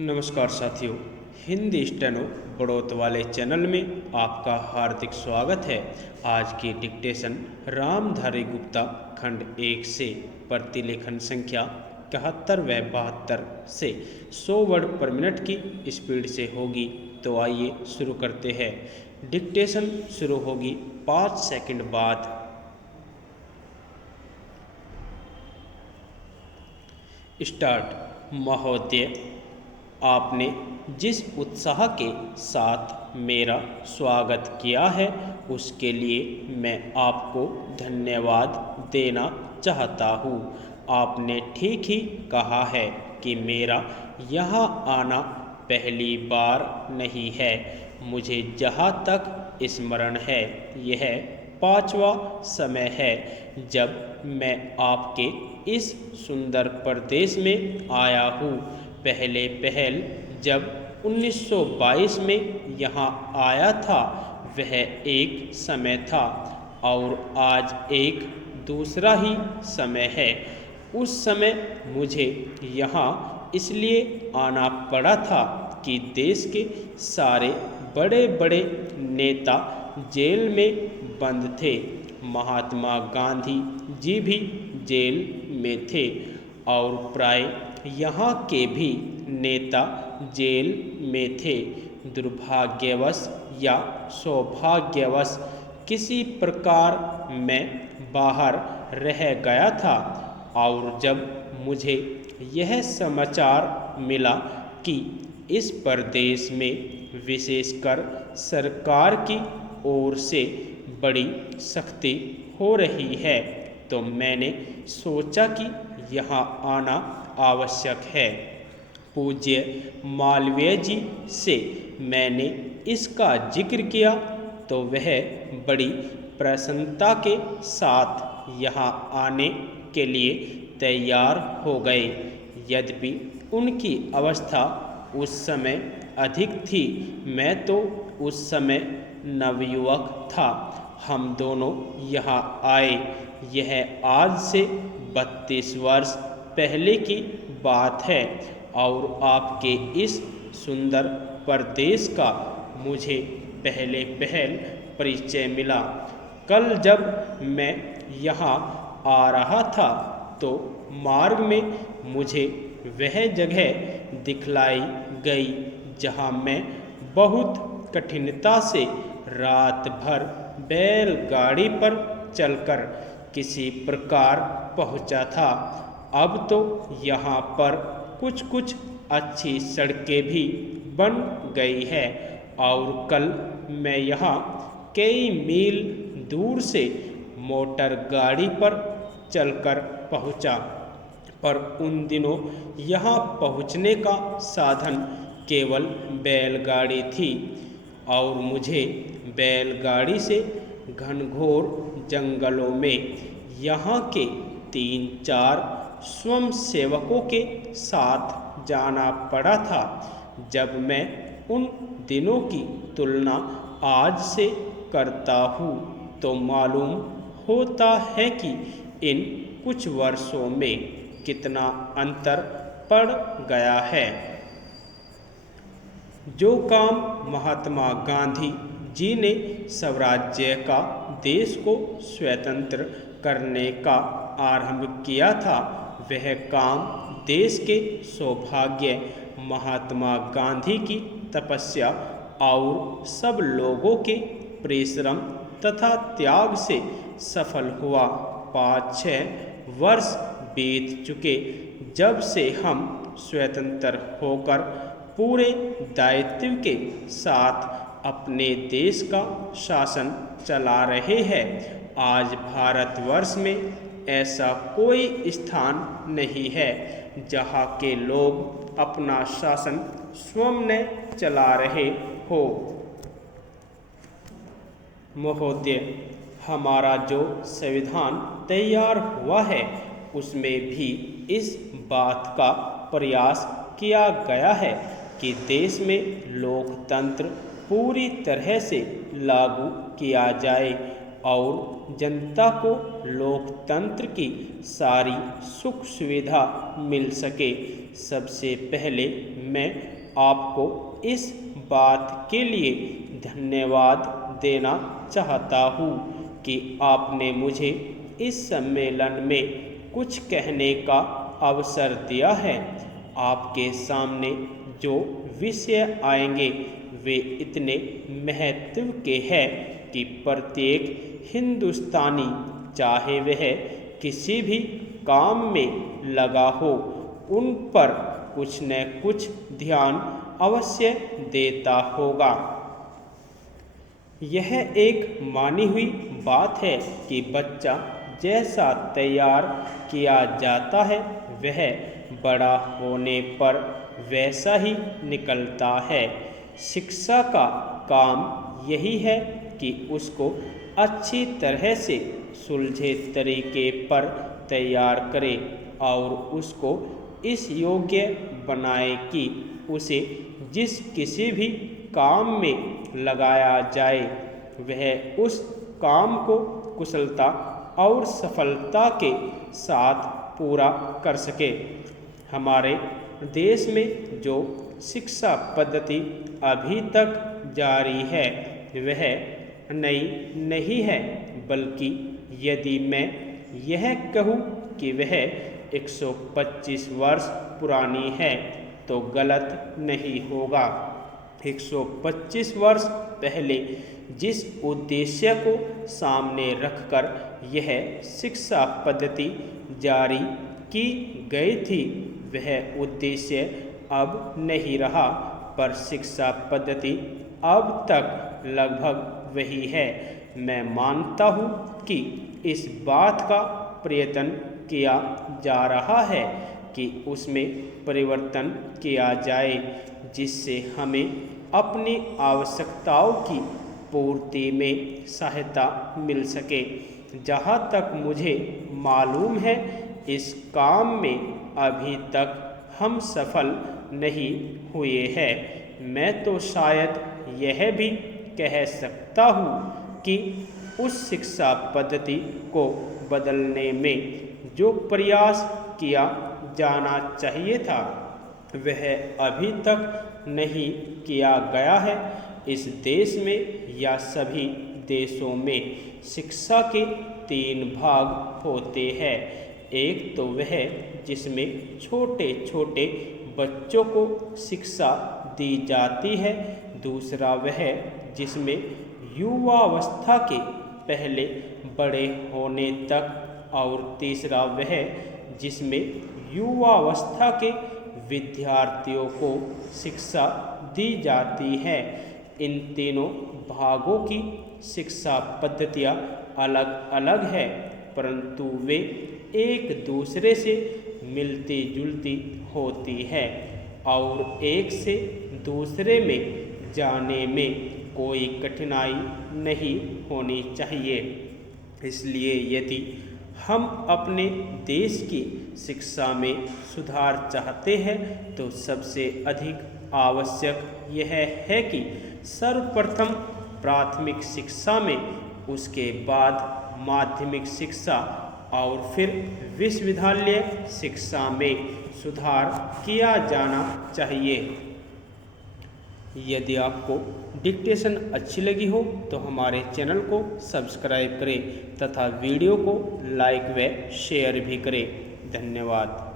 नमस्कार साथियों, हिंदी स्टेनो बढ़ोत वाले चैनल में आपका हार्दिक स्वागत है। आज की डिक्टेशन रामधारी गुप्ता खंड 1 से प्रतिलेखन संख्या 71 व 72 से 100 वर्ड पर मिनट की स्पीड से होगी। तो आइए शुरू करते हैं। डिक्टेशन शुरू होगी 5 सेकंड बाद। स्टार्ट। महोदय, आपने जिस उत्साह के साथ मेरा स्वागत किया है उसके लिए मैं आपको धन्यवाद देना चाहता हूँ। आपने ठीक ही कहा है कि मेरा यहाँ आना पहली बार नहीं है। मुझे जहाँ तक स्मरण है यह 5वां समय है जब मैं आपके इस सुंदर प्रदेश में आया हूँ। पहल जब 1922 में यहाँ आया था वह एक समय था और आज एक दूसरा ही समय है। उस समय मुझे यहाँ इसलिए आना पड़ा था कि देश के सारे बड़े बड़े नेता जेल में बंद थे। महात्मा गांधी जी भी जेल में थे और प्राय यहाँ के भी नेता जेल में थे। दुर्भाग्यवश या सौभाग्यवश किसी प्रकार मैं बाहर रह गया था और जब मुझे यह समाचार मिला कि इस प्रदेश में विशेषकर सरकार की ओर से बड़ी सख्ती हो रही है तो मैंने सोचा कि यहाँ आना आवश्यक है। पूज्य मालवीय जी से मैंने इसका जिक्र किया तो वह बड़ी प्रसन्नता के साथ यहाँ आने के लिए तैयार हो गए। यद्यपि उनकी अवस्था उस समय अधिक थी, मैं तो उस समय नवयुवक था। हम दोनों यहाँ आए यह आज से 32 वर्ष पहले की बात है और आपके इस सुंदर प्रदेश का मुझे पहले परिचय मिला। कल जब मैं यहाँ आ रहा था तो मार्ग में मुझे वह जगह दिखलाई गई जहाँ मैं बहुत कठिनता से रात भर बैलगाड़ी पर चलकर किसी प्रकार पहुँचा था। अब तो यहाँ पर कुछ अच्छी सड़कें भी बन गई है और कल मैं यहाँ कई मील दूर से मोटर गाड़ी पर चलकर पहुँचा, पर उन दिनों यहाँ पहुँचने का साधन केवल बैलगाड़ी थी और मुझे बैलगाड़ी से घनघोर जंगलों में यहाँ के 3-4 स्वयंसेवकों के साथ जाना पड़ा था। जब मैं उन दिनों की तुलना आज से करता हूँ तो मालूम होता है कि इन कुछ वर्षों में कितना अंतर पड़ गया है। जो काम महात्मा गांधी जी ने स्वराज्य का देश को स्वतंत्र करने का आरंभ किया था वह काम देश के सौभाग्य, महात्मा गांधी की तपस्या और सब लोगों के परिश्रम तथा त्याग से सफल हुआ। 5-6 वर्ष बीत चुके जब से हम स्वतंत्र होकर पूरे दायित्व के साथ अपने देश का शासन चला रहे हैं। आज भारतवर्ष में ऐसा कोई स्थान नहीं है जहाँ के लोग अपना शासन स्वयं न चला रहे हो। महोदय, हमारा जो संविधान तैयार हुआ है उसमें भी इस बात का प्रयास किया गया है कि देश में लोकतंत्र पूरी तरह से लागू किया जाए और जनता को लोकतंत्र की सारी सुख सुविधा मिल सके। सबसे पहले मैं आपको इस बात के लिए धन्यवाद देना चाहता हूँ कि आपने मुझे इस सम्मेलन में कुछ कहने का अवसर दिया है। आपके सामने जो विषय आएंगे वे इतने महत्व के हैं कि प्रत्येक हिंदुस्तानी, चाहे वह किसी भी काम में लगा हो, उन पर कुछ न कुछ ध्यान अवश्य देता होगा। यह एक मानी हुई बात है कि बच्चा जैसा तैयार किया जाता है वह बड़ा होने पर वैसा ही निकलता है। शिक्षा का काम यही है कि उसको अच्छी तरह से सुलझे तरीके पर तैयार करे और उसको इस योग्य बनाए कि उसे जिस किसी भी काम में लगाया जाए वह उस काम को कुशलता और सफलता के साथ पूरा कर सके। हमारे देश में जो शिक्षा पद्धति अभी तक जारी है वह नई नहीं है, बल्कि यदि मैं यह कहूँ कि वह 125 वर्ष पुरानी है तो गलत नहीं होगा। 125 वर्ष पहले जिस उद्देश्य को सामने रखकर यह शिक्षा पद्धति जारी की गई थी वह उद्देश्य अब नहीं रहा, पर शिक्षा पद्धति अब तक लगभग वही है। मैं मानता हूँ कि इस बात का प्रयत्न किया जा रहा है कि उसमें परिवर्तन किया जाए जिससे हमें अपनी आवश्यकताओं की पूर्ति में सहायता मिल सके। जहाँ तक मुझे मालूम है इस काम में अभी तक हम सफल नहीं हुए हैं। मैं तो शायद यह भी कह सकता हूँ कि उस शिक्षा पद्धति को बदलने में जो प्रयास किया जाना चाहिए था वह अभी तक नहीं किया गया है। इस देश में या सभी देशों में शिक्षा के 3 भाग होते हैं। एक तो वह जिसमें छोटे छोटे बच्चों को शिक्षा दी जाती है, दूसरा वह जिसमें युवावस्था के पहले बड़े होने तक, और तीसरा वह जिसमें युवावस्था के विद्यार्थियों को शिक्षा दी जाती है। इन तीनों भागों की शिक्षा पद्धतियाँ अलग अलग है, परंतु वे एक दूसरे से मिलती जुलती होती है और एक से दूसरे में जाने में कोई कठिनाई नहीं होनी चाहिए। इसलिए यदि हम अपने देश की शिक्षा में सुधार चाहते हैं तो सबसे अधिक आवश्यक यह है कि सर्वप्रथम प्राथमिक शिक्षा में, उसके बाद माध्यमिक शिक्षा और फिर विश्वविद्यालय शिक्षा में सुधार किया जाना चाहिए। यदि आपको डिक्टेशन अच्छी लगी हो तो हमारे चैनल को सब्सक्राइब करें तथा वीडियो को लाइक व शेयर भी करें। धन्यवाद।